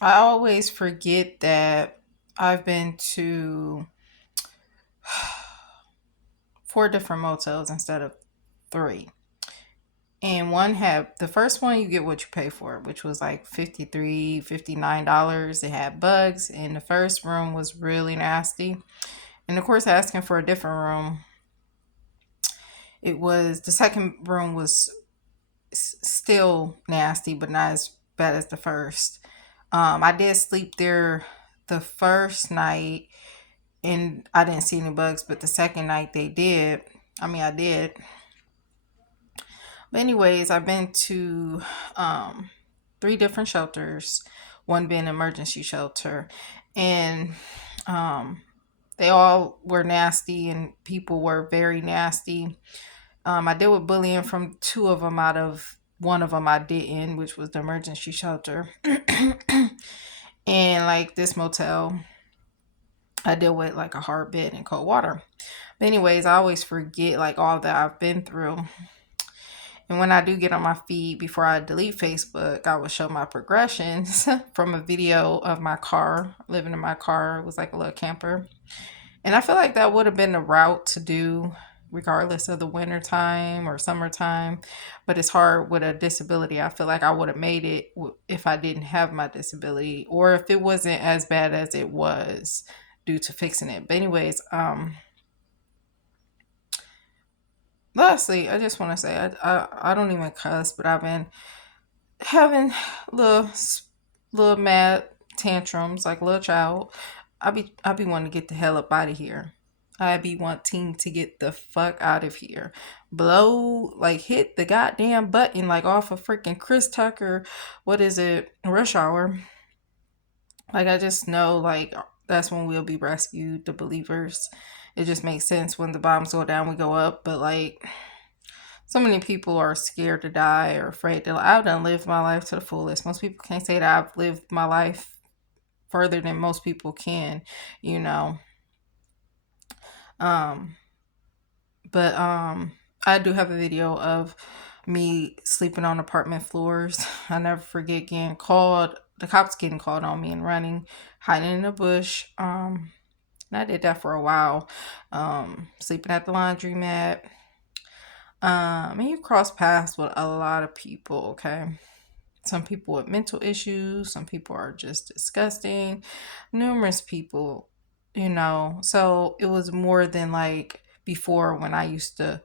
I always forget that I've been to four different motels instead of three. And one had the first one, you get what you pay for, which was like $59. It had bugs, and the first room was really nasty. And of course, asking for a different room, the second room was still nasty, but not as bad as the first. I did sleep there the first night, and I didn't see any bugs, but the second night they did. I did. But anyways, I've been to three different shelters, one being an emergency shelter, and um, they all were nasty, and people were very nasty. I dealt with bullying from two of them out of one of them I didn't, which was the emergency shelter. And like this motel, I deal with like a hard bed and cold water. But anyways, I always forget like all that I've been through. And when I do get on my feed before I delete Facebook, I will show my progressions from a video of my car, living in my car. It was like a little camper. And I feel like that would have been the route to do regardless of the winter time or summertime. But it's hard with a disability. I feel like I would have made it if I didn't have my disability or if it wasn't as bad as it was due to fixing it. But anyways, lastly, I just want to say I don't even cuss, but I've been having little little mad tantrums like a little child. I be wanting to get the hell up out of here. I be wanting to get the fuck out of here. Blow like hit the goddamn button like off of freaking Chris Tucker. What is it? Rush Hour. Like I just know like that's when we'll be rescued, the believers. It just makes sense when the bombs go down, we go up. But like so many people are scared to die or afraid to. I've done lived my life to the fullest. Most people can't say that I've lived my life further than most people can, you know. Um, but I do have a video of me sleeping on apartment floors. I never forget getting called, the cops getting called on me and running, hiding in a bush. And I did that for a while. Sleeping at the laundromat. And you cross paths with a lot of people, okay? Some people with mental issues, some people are just disgusting, numerous people, you know. So it was more than like before when I used to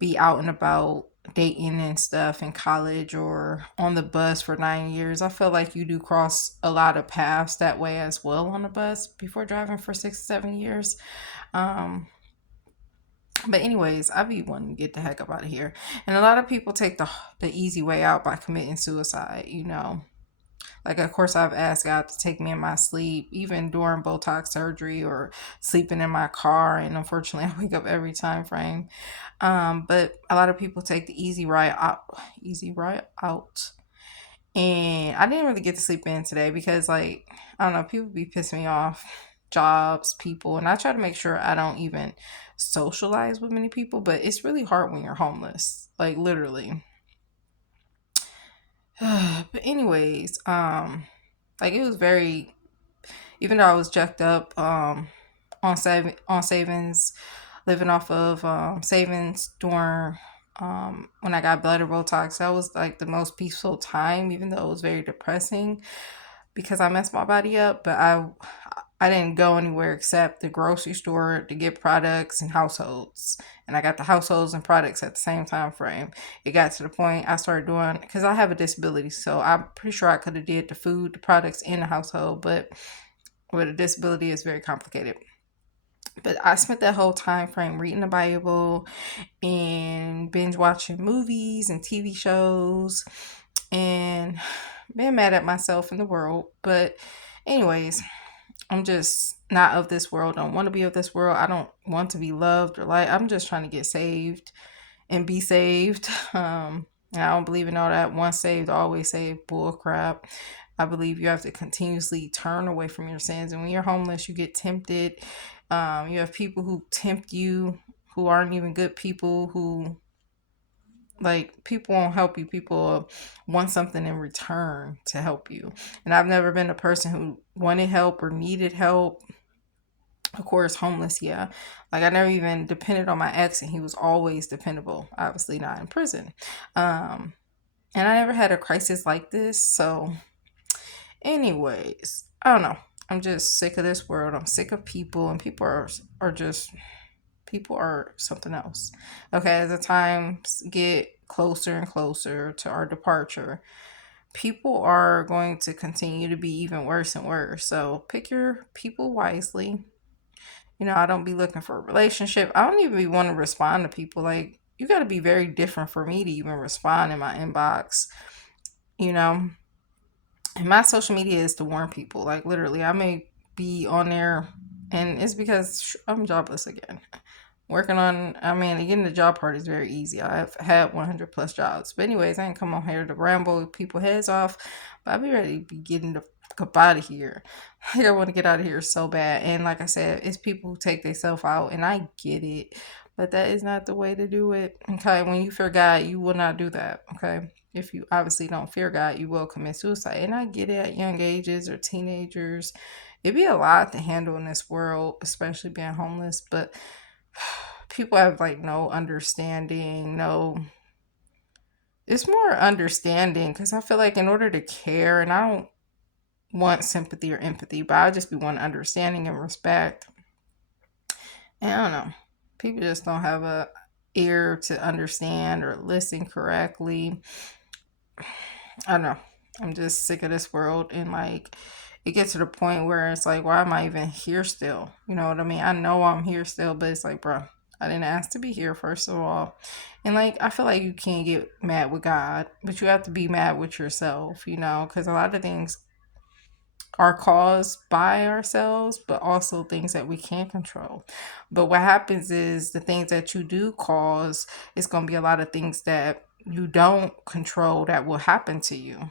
be out and about dating and stuff in college or on the bus for 9 years. I feel like you do cross a lot of paths that way as well on the bus before driving for 6 7 years. Um, but anyways, I be wanting to get the heck up out of here. And a lot of people take the easy way out by committing suicide, you know. Like, of course, I've asked God to take me in my sleep, even during Botox surgery or sleeping in my car. And unfortunately, I wake up every time frame. But a lot of people take the easy ride out, easy ride out. And I didn't really get to sleep in today because, like, I don't know, people be pissing me off, jobs, people. And I try to make sure I don't even socialize with many people. But it's really hard when you're homeless, like, literally. But anyways, like it was very, even though I was jacked up on savings, living off of savings during when I got blood or Botox, that was like the most peaceful time, even though it was very depressing because I messed my body up. But I didn't go anywhere except the grocery store to get products and households. And I got the households and products at the same time frame. It got to the point I started doing because I have a disability, so I'm pretty sure I could have did the food, the products, and the household, but with a disability, it's very complicated. But I spent that whole time frame reading the Bible and binge watching movies and TV shows and being mad at myself and the world. But anyways, I'm just not of this world. Don't want to be of this world. I don't want to be loved or like. I'm just trying to get saved and be saved. And I don't believe in all that once saved, always saved bull crap. I believe you have to continuously turn away from your sins. And when you're homeless, you get tempted. You have people who tempt you, who aren't even good people, who Like, people won't help you. People want something in return to help you. And I've never been a person who wanted help or needed help. Of course, homeless, yeah. Like, I never even depended on my ex, and he was always dependable. Obviously, not in prison. Um, and I never had a crisis like this. So, anyways, I don't know. I'm just sick of this world. I'm sick of people, and are just people are something else. Okay, as the times get closer and closer to our departure, people are going to continue to be even worse and worse. So pick your people wisely. I don't be looking for a relationship. I don't even want to respond to people. Like, you got to be very different for me to even respond in my inbox. You know, and my social media is to warn people. Like, literally, I may be on there, and it's because I'm jobless again. Working on, I mean, getting the job part is very easy. I've had 100 plus jobs. But anyways, I ain't come on here to ramble people heads off. But I be ready to be getting the fuck up out of here. Like, I want to get out of here so bad. And like I said, it's people who take themselves out. And I get it. But that is not the way to do it. Okay, when you fear God, you will not do that. Okay, if you obviously don't fear God, you will commit suicide. And I get it at young ages or teenagers. It'd be a lot to handle in this world, especially being homeless. But people have like no understanding, no, it's more understanding, because I feel like in order to care, and I don't want sympathy or empathy, but I just be wanting understanding and respect. And I don't know, people just don't have a ear to understand or listen correctly. I don't know. I'm just sick of this world, and like, it gets to the point where it's like, why am I even here still? You know what I mean? I know I'm here still, but it's like, bro, I didn't ask to be here, first of all. And like, I feel like you can't get mad with God, but you have to be mad with yourself, because a lot of things are caused by ourselves, but also things that we can't control. But what happens is, the things that you do cause, it's going to be a lot of things that you don't control that will happen to you,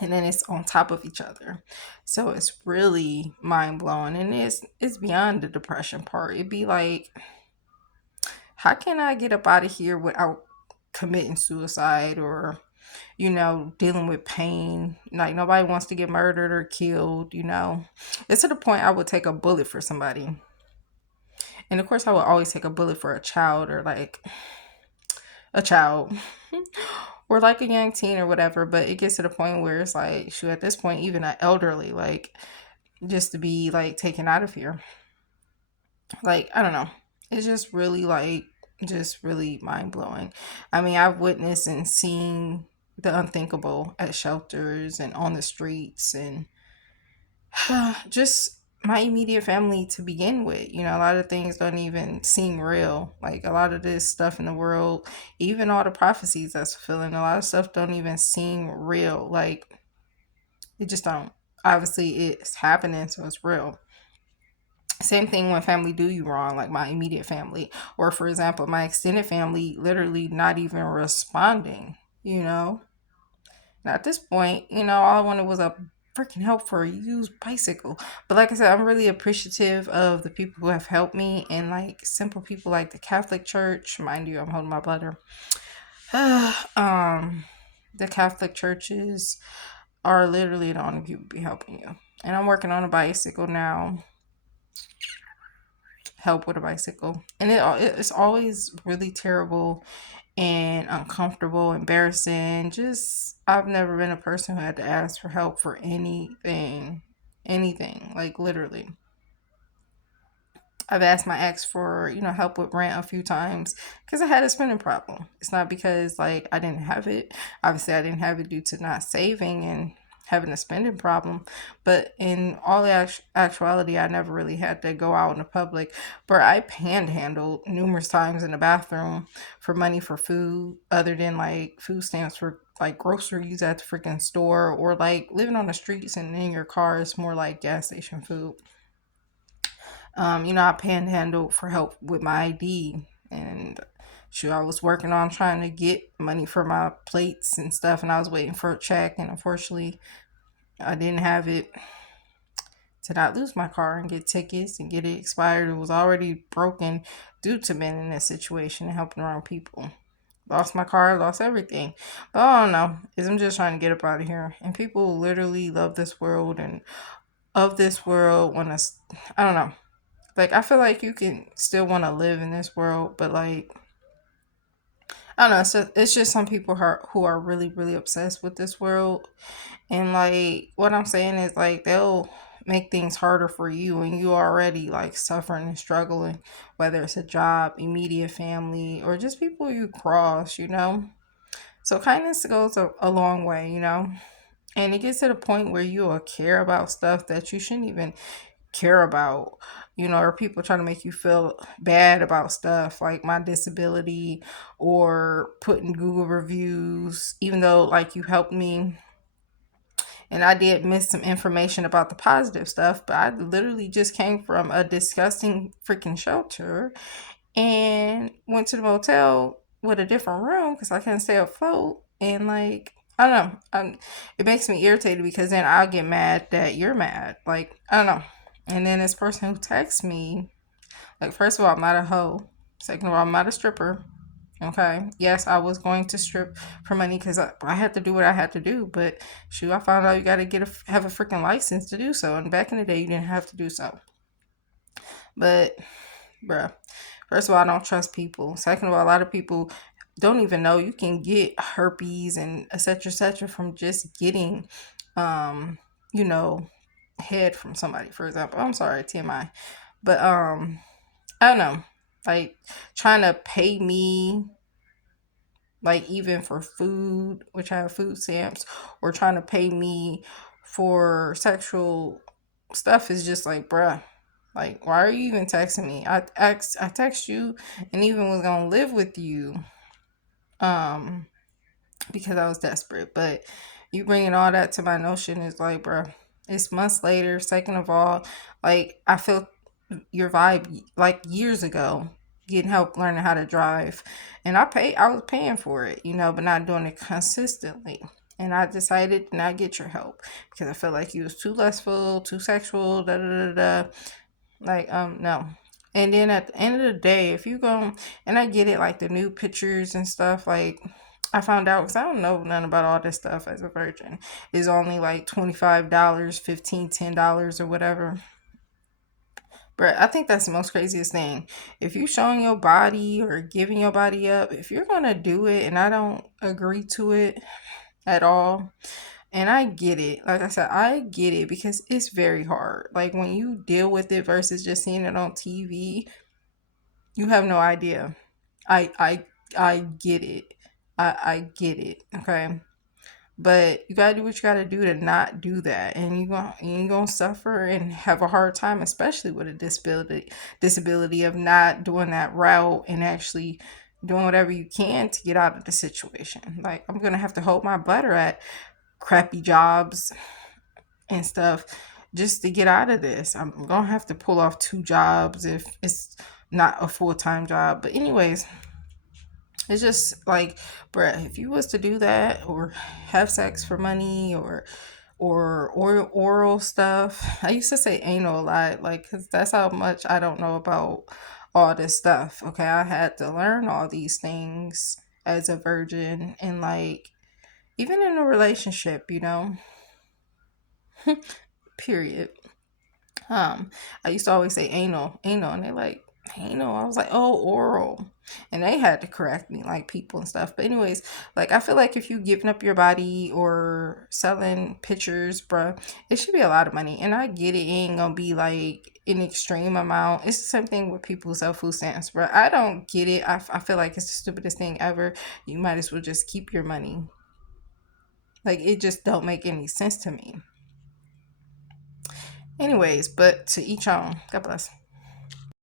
and then it's on top of each other. So it's really mind-blowing, and it's beyond the depression part. It'd be like, how can I get up out of here without committing suicide, or dealing with pain? Like, nobody wants to get murdered or killed. It's to the point I would take a bullet for somebody. And of course, I would always take a bullet for a child, or like a child or like a young teen or whatever. But it gets to the point where it's like, shoot, at this point, even an elderly, like, just to be like taken out of here. Like, I don't know. It's just really like, just really mind blowing. I mean, I've witnessed and seen the unthinkable at shelters and on the streets, and just my immediate family to begin with. A lot of things don't even seem real. Like, a lot of this stuff in the world, even all the prophecies that's fulfilling, a lot of stuff don't even seem real. Like, it just don't. Obviously, it's happening, so it's real. Same thing when family do you wrong, like my immediate family, or for example, my extended family literally not even responding. You know, Now, at this point, all I wanted was a freaking help for a used bicycle. But like I said, I'm really appreciative of the people who have helped me, and like simple people like the Catholic Church. Mind you, I'm holding my bladder. um, the Catholic churches are literally the only people be helping you. And I'm working on a bicycle now. Help with a bicycle, and it's always really terrible and uncomfortable, embarrassing. Just, I've never been a person who had to ask for help for anything, like literally. I've asked my ex for, help with rent a few times because I had a spending problem. It's not because like I didn't have it. Obviously, I didn't have it due to not saving and having a spending problem. But in all actuality, I never really had to go out in the public. But I panhandled numerous times in the bathroom for money for food, other than like food stamps for like groceries at the freaking store, or like living on the streets and in your car is more like gas station food. I panhandled for help with my ID, and sure, I was working on trying to get money for my plates and stuff, and I was waiting for a check, and unfortunately, I didn't have it to not lose my car and get tickets and get it expired. It was already broken due to being in that situation and helping around people. lost my car, lost everything. But I don't know. Is I'm just trying to get up out of here. And people literally love this world and of this world want to. I don't know. Like I feel like you can still want to live in this world, but like I don't know. It's just some people who are really really obsessed with this world, and like what I'm saying is like they'll make things harder for you and you already like suffering and struggling, whether it's a job, immediate family, or just people you cross, you know? So kindness goes a long way, you know? And it gets to the point where you will care about stuff that you shouldn't even care about, you know, or people trying to make you feel bad about stuff like my disability or putting Google reviews, even though like you helped me and I did miss some information about the positive stuff, but I literally just came from a disgusting freaking shelter and went to the motel with a different room because I couldn't stay afloat. And like, I don't know. It makes me irritated because then I'll get mad that you're mad. Like, I don't know. And then this person who texts me, like, first of all, I'm not a hoe. Second of all, I'm not a stripper. Okay. Yes, I was going to strip for money because I had to do what I had to do. But shoot, I found out you got to have a freaking license to do so. And back in the day, you didn't have to do so. But, bruh, first of all, I don't trust people. Second of all, a lot of people don't even know you can get herpes and et cetera from just getting, um, you know, head from somebody, for example. I'm sorry, TMI. But, I don't know. Like, trying to pay me like even for food, which I have food stamps, or trying to pay me for sexual stuff is just like, bruh, like why are you even texting me? I text you and even was gonna live with you, um, because I was desperate. But you bringing all that to my notion is like, bruh, it's months later. Second of all, like I feel your vibe like years ago getting help learning how to drive and I was paying for it, you know, but not doing it consistently. And I decided to not get your help because I felt like you was too lustful, too sexual, da da da da. Like, no. And then at the end of the day, if you go and I get it, like the new pictures and stuff, like I found out because I don't know nothing about all this stuff as a virgin, is only like $25, 15, $10 or whatever. But I think that's the most craziest thing. If you showing your body or giving your body up, if you're gonna do it and I don't agree to it at all, and I get it. Like I said, I get it because it's very hard. Like when you deal with it versus just seeing it on TV, you have no idea. I I I get it. I get it. Okay. But you gotta do what you gotta do to not do that, and you gonna suffer and have a hard time, especially with a disability of not doing that route and actually doing whatever you can to get out of the situation. Like I'm gonna have to hold my butter at crappy jobs and stuff just to get out of this. I'm gonna have to pull off two jobs if it's not a full-time job. But anyways, it's just like, bruh, if you was to do that or have sex for money or oral stuff, I used to say anal a lot, like, cause that's how much I don't know about all this stuff. Okay, I had to learn all these things as a virgin, and like even in a relationship, you know, period. I used to always say anal, and they like anal. I was like, oh, oral, and they had to correct me, like people and stuff. But anyways, like I feel like if you giving up your body or selling pictures, bruh, it should be a lot of money. And I get it, ain't gonna be like an extreme amount. It's the same thing with people who sell food stamps, bruh. I don't get it. I feel like it's the stupidest thing ever. You might as well just keep your money. Like it just don't make any sense to me. Anyways, but to each own. God bless.